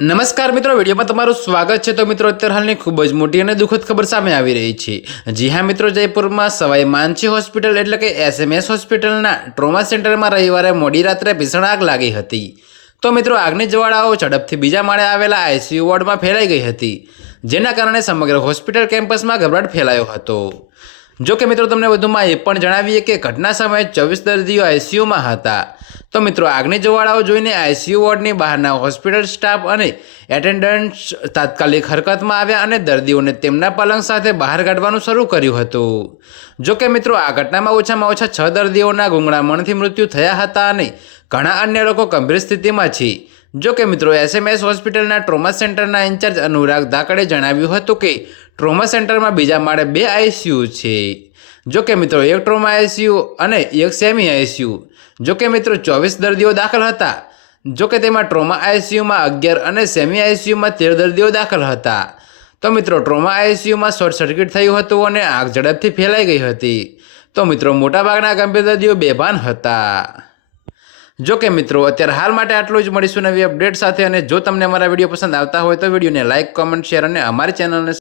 નમસ્કાર મિત્રો, વિડીયોમાં તમારું સ્વાગત છે. તો મિત્રો, અત્યારે હાલની ખૂબ જ મોટી અને દુઃખદ ખબર સામે આવી રહી છે. જી હા મિત્રો, જયપુરમાં સવાઈ માનસી હોસ્પિટલ એટલે કે એસએમએસ હોસ્પિટલના ટ્રોમા સેન્ટરમાં રવિવારે મોડી રાત્રે ભીષણ આગ લાગી હતી. તો મિત્રો, આગની જવાળાઓ ઝડપથી બીજા માળે આવેલા આઈસીયુ વોર્ડમાં ફેલાઈ ગઈ હતી, જેના કારણે સમગ્ર હોસ્પિટલ કેમ્પસમાં ગભરાટ ફેલાયો હતો. જો કે મિત્રો, તમને વધુમાં એ પણ જણાવીએ કે ઘટના સમયે ચોવીસ દર્દીઓ આઈસીયુમાં હતા. તો મિત્રો, આગની જવાળાઓ જોઈને આઈસીયુ વોર્ડની બહારના હોસ્પિટલ સ્ટાફ અને એટેન્ડન્ટ્સ તાત્કાલિક હરકતમાં આવ્યા અને દર્દીઓને તેમના પલંગ સાથે બહાર કાઢવાનું શરૂ કર્યું હતું. જો કે મિત્રો, આ ઘટનામાં ઓછામાં ઓછા છ દર્દીઓના ગુંગળામણથી મૃત્યુ થયા હતા અને ઘણા અન્ય લોકો ગંભીર સ્થિતિમાં છે. જો કે મિત્રો, એસએમએસ હોસ્પિટલના ટ્રોમા સેન્ટરના ઇન્ચાર્જ અનુરાગ ધાકડે જણાવ્યું હતું કે, ટ્રોમા સેન્ટરમાં બીજા માળે બે આઈસીયુ છે. જો કે મિત્રો એક ટ્રોમા આઈસીયુ અને એક સેમી આઈસીયુ જો કે મિત્રો ચોવીસ દર્દીઓ દાખલ હતા. જો કે તેમાં ટ્રોમા આઈસીયુમાં અગિયાર અને સેમી આઈસીયુમાં તેર દર્દીઓ દાખલ હતા. તો મિત્રો ટ્રોમા આઈસીયુમાં શોર્ટ સર્કિટ થયું હતું અને આગ ઝડપથી ફેલાઈ ગઈ હતી. તો મિત્રો મોટાભાગના ગંભીર દર્દીઓ બેભાન હતા. જો કે મિત્રો અત્યારે હાલ માટે આટલું જ. મળીશું નવી અપડેટ સાથે અને જો તમને અમારા વીડિયો પસંદ આવતા હોય તો વિડીયોને લાઇક કોમેન્ટ શેર અને અમારી ચેનલને